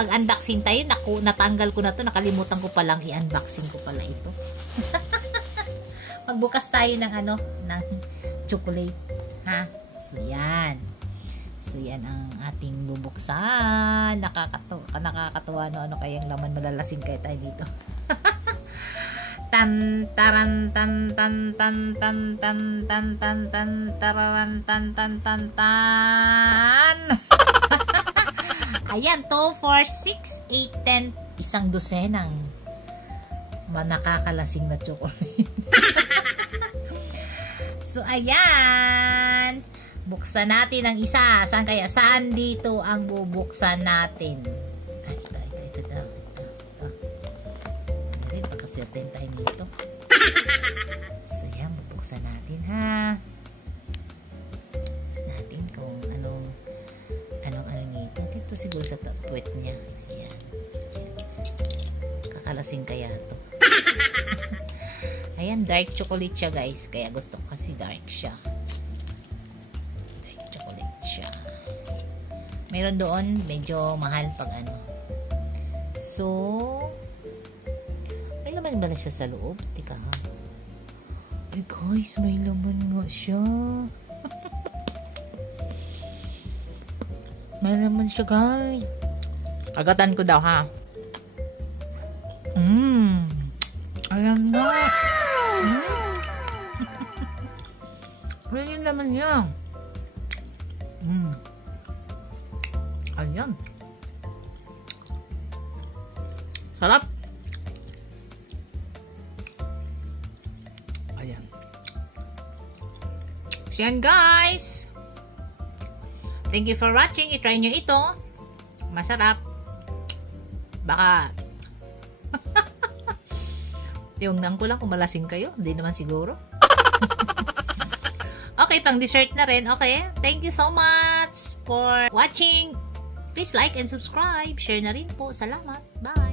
mag-unboxing tayo. Naku, natanggal ko na to. Nakalimutan ko palang i-unboxing ko pala ito. Magbukas tayo ng ano, ng chocolate. Ha? So, yan. So, yan ang ating bubuksan. Nakakatuwa, no? Ano kayang laman, malalasing kayo tayo dito. Tan taran tan tan tan tan tan tan tan tan tararan tan tan tan tan. Ayan, 2, 4, 6, 8, 10. Isang dosenang nakakalasing na chocolate. So, ayan. Buksan natin ang isa. Saan kaya? Saan dito ang bubuksan natin? Ay, ito daw. Certain tayo nito. So, yan. Bubuksan natin, ha. Buksan natin kung anong nito. Dito siguro sa puwet niya. Ayan. Kakalasing kaya to. Ayan, dark chocolate siya, guys. Kaya gusto ko kasi dark siya. Dark chocolate siya. Meron doon, medyo mahal pag ano. So, may laman ba siya sa loob? Tika ha. Ay guys, may laman nga siya. May laman siya, guys. Kagatan ko daw, ha. Ayan nga. Ayan yung laman niya. Ayan. Sarap. Ayan. So yan, guys. Thank you for watching. I-try nyo ito. Masarap. Baka tingnan ko lang kung malasing kayo. Hindi naman siguro. Okay, pang dessert na rin. Okay. Thank you so much for watching. Please like and subscribe. Share na rin po. Salamat. Bye.